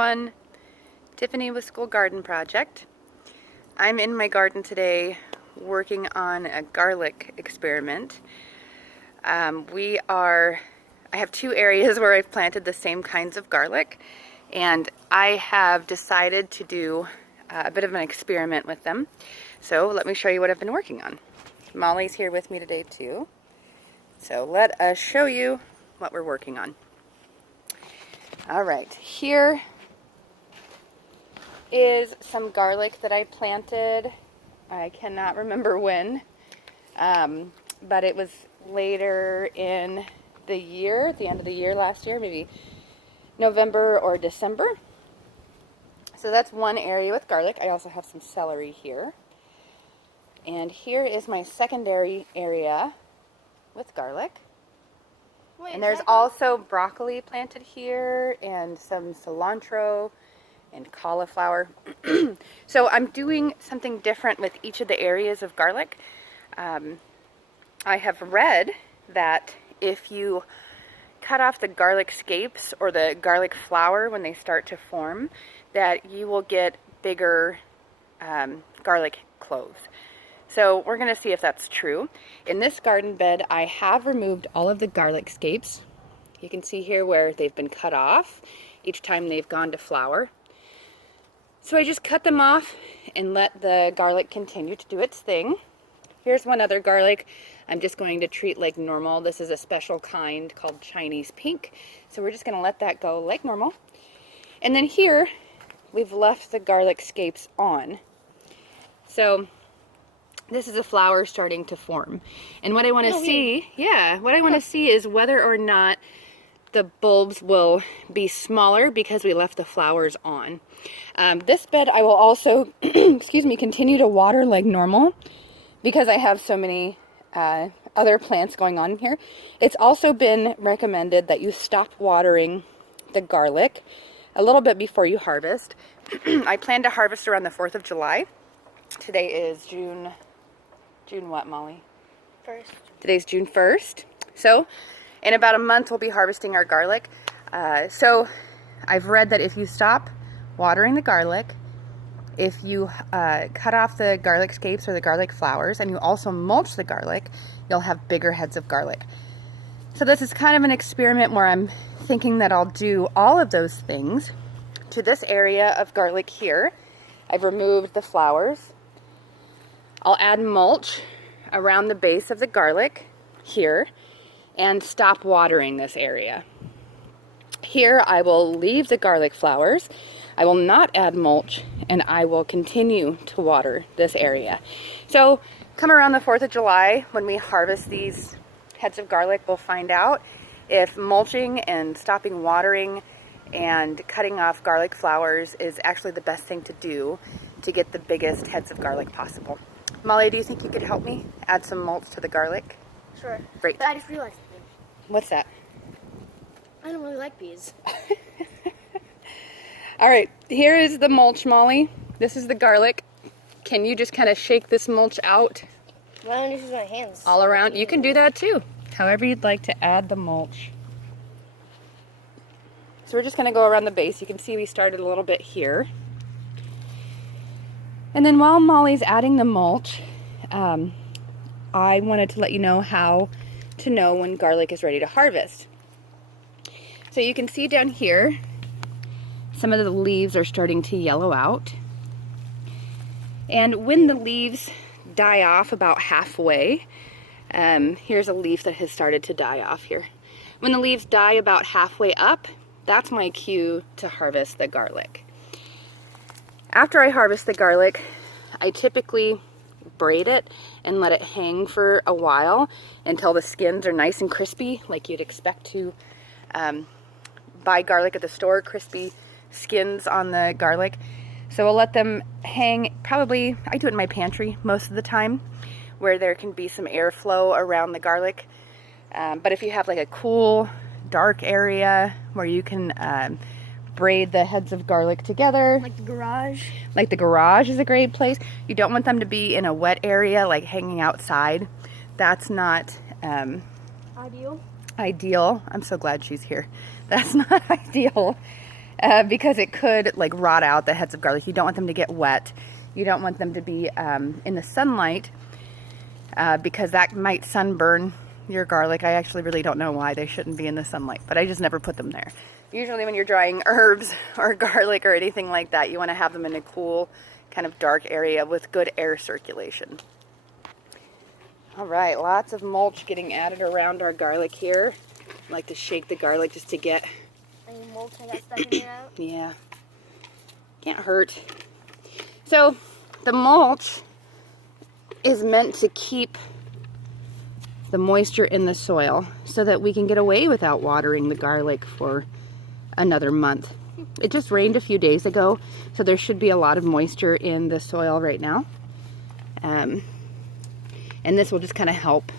everyone, Tiffany with School Garden Project. I'm in my garden today working on a garlic experiment. I have two areas where I've planted the same kinds of garlic, and I have decided to do a bit of an experiment with them. So let me show you what I've been working on. Molly's here with me today too. So let us show you what we're working on. All right, here is some garlic that I planted. I cannot remember when, but it was later in the year, at the end of the year last year, maybe November or December. So that's one area with garlic. I also have some celery here. And here is my secondary area with garlic. Wait, and there's also broccoli planted here and some cilantro and cauliflower. So I'm doing something different with each of the areas of garlic. I have read that if you cut off the garlic scapes or the garlic flower when they start to form, that you will get bigger garlic cloves. So we're going to see if that's true. In this garden bed, I have removed all of the garlic scapes. You can see here where they've been cut off each time they've gone to flower. So I just cut them off and let the garlic continue to do its thing. Here's one other garlic I'm just going to treat like normal. This is a special kind called Chinese pink. So we're just going to let that go like normal. And then here, we've left the garlic scapes on. So this is a flower starting to form. And what I want to see is whether or not the bulbs will be smaller because we left the flowers on. This bed I will also, continue to water like normal because I have so many other plants going on here. It's also been recommended that you stop watering the garlic a little bit before you harvest. I plan to harvest around the 4th of July. Today is June what, Molly? 1st. Today's June 1st. So in about a month we'll be harvesting our garlic. So I've read that if you stop watering the garlic, if you cut off the garlic scapes or the garlic flowers, and you also mulch the garlic, you'll have bigger heads of garlic. So this is kind of an experiment where I'm thinking that I'll do all of those things to this area of garlic here. I've removed the flowers. I'll add mulch around the base of the garlic here and stop watering this area. Here I will leave the garlic flowers. I will not add mulch, and I will continue to water this area. So come around the 4th of July when we harvest these heads of garlic, we'll find out if mulching and stopping watering and cutting off garlic flowers is actually the best thing to do to get the biggest heads of garlic possible. Molly, do you think you could help me add some mulch to the garlic? Sure. Great. But I just realized something. What's that? I don't really like bees. All right, here is the mulch, Molly. This is the garlic. Can you just kind of shake this mulch out? Why don't I use my hands? All around. You can do that too, however you'd like to add the mulch. So we're just going to go around the base. You can see we started a little bit here. And then while Molly's adding the mulch, I wanted to let you know how to know when garlic is ready to harvest. So you can see down here, some of the leaves are starting to yellow out. And when the leaves die off about halfway, here's a leaf that has started to die off here. When the leaves die about halfway up, that's my cue to harvest the garlic. After I harvest the garlic, I typically braid it and let it hang for a while until the skins are nice and crispy, like you'd expect to buy garlic at the store, crispy skins on the garlic. So we'll let them hang, probably, I do it in my pantry most of the time, where there can be some airflow around the garlic. But if you have like a cool, dark area where you can braid the heads of garlic together. Like the garage? Like the garage is a great place. You don't want them to be in a wet area, like hanging outside. That's not Ideal. I'm so glad she's here. That's not ideal. because it could like rot out the heads of garlic. You don't want them to get wet. You don't want them to be in the sunlight because that might sunburn your garlic. I actually really don't know why they shouldn't be in the sunlight, but I just never put them there. Usually when you're drying herbs or garlic or anything like that, you want to have them in a cool, kind of dark area with good air circulation. All right, lots of mulch getting added around our garlic here. I like to shake the garlic just to get... Any mulch I got stuck in it out? Yeah, can't hurt. So the mulch is meant to keep the moisture in the soil so that we can get away without watering the garlic for another month. It just rained a few days ago, so there should be a lot of moisture in the soil right now. And this will just kind of help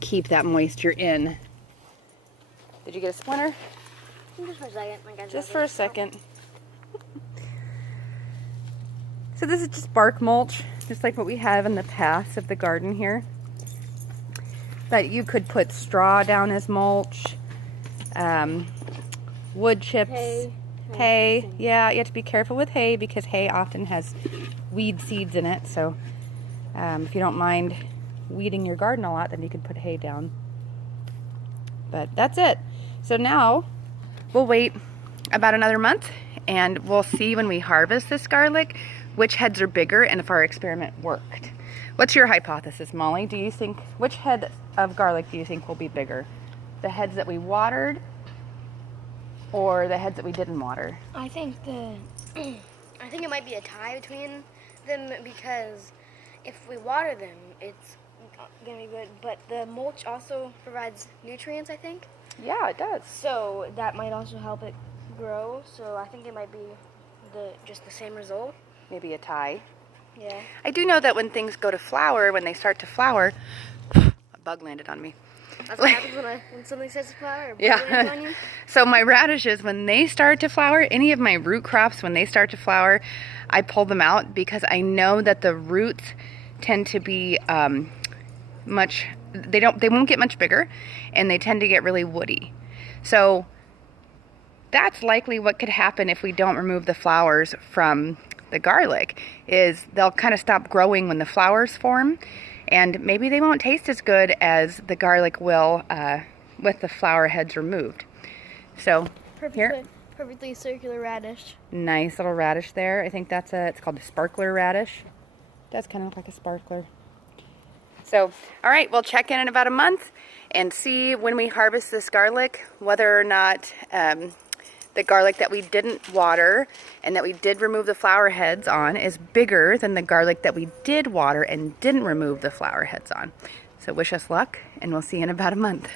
keep that moisture in. Did you get a splinter? Just for a second. My guy's Just for a second. So this is just bark mulch, just like what we have in the past of the garden here. But you could put straw down as mulch, wood chips, hay. Yeah, you have to be careful with hay because hay often has weed seeds in it. So if you don't mind weeding your garden a lot, then you could put hay down. But that's it. So now we'll wait about another month and we'll see when we harvest this garlic which heads are bigger and if our experiment worked. What's your hypothesis, Molly? Do you think, which head of garlic do you think will be bigger? The heads that we watered or the heads that we didn't water? I think it might be a tie between them because if we water them, it's gonna be good. But the mulch also provides nutrients, I think. Yeah, it does. So that might also help it grow. So I think it might be just the same result. Maybe a tie. Yeah. I do know that when things go to flower, when they start to flower, a bug landed on me. That's what happens when something starts to flower. Or Yeah. on you. So my radishes, when they start to flower, any of my root crops, when they start to flower, I pull them out because I know that the roots tend to be they won't get much bigger and they tend to get really woody. So that's likely what could happen if we don't remove the flowers from the garlic, is they'll kind of stop growing when the flowers form and maybe they won't taste as good as the garlic will with the flower heads removed. So here, Perfectly circular radish. nice little radish there. I think it's called a sparkler radish. It does kind of look like a sparkler. So, all right, we'll check in about a month and see when we harvest this garlic, whether or not the garlic that we didn't water and that we did remove the flower heads on is bigger than the garlic that we did water and didn't remove the flower heads on. So wish us luck, and we'll see you in about a month.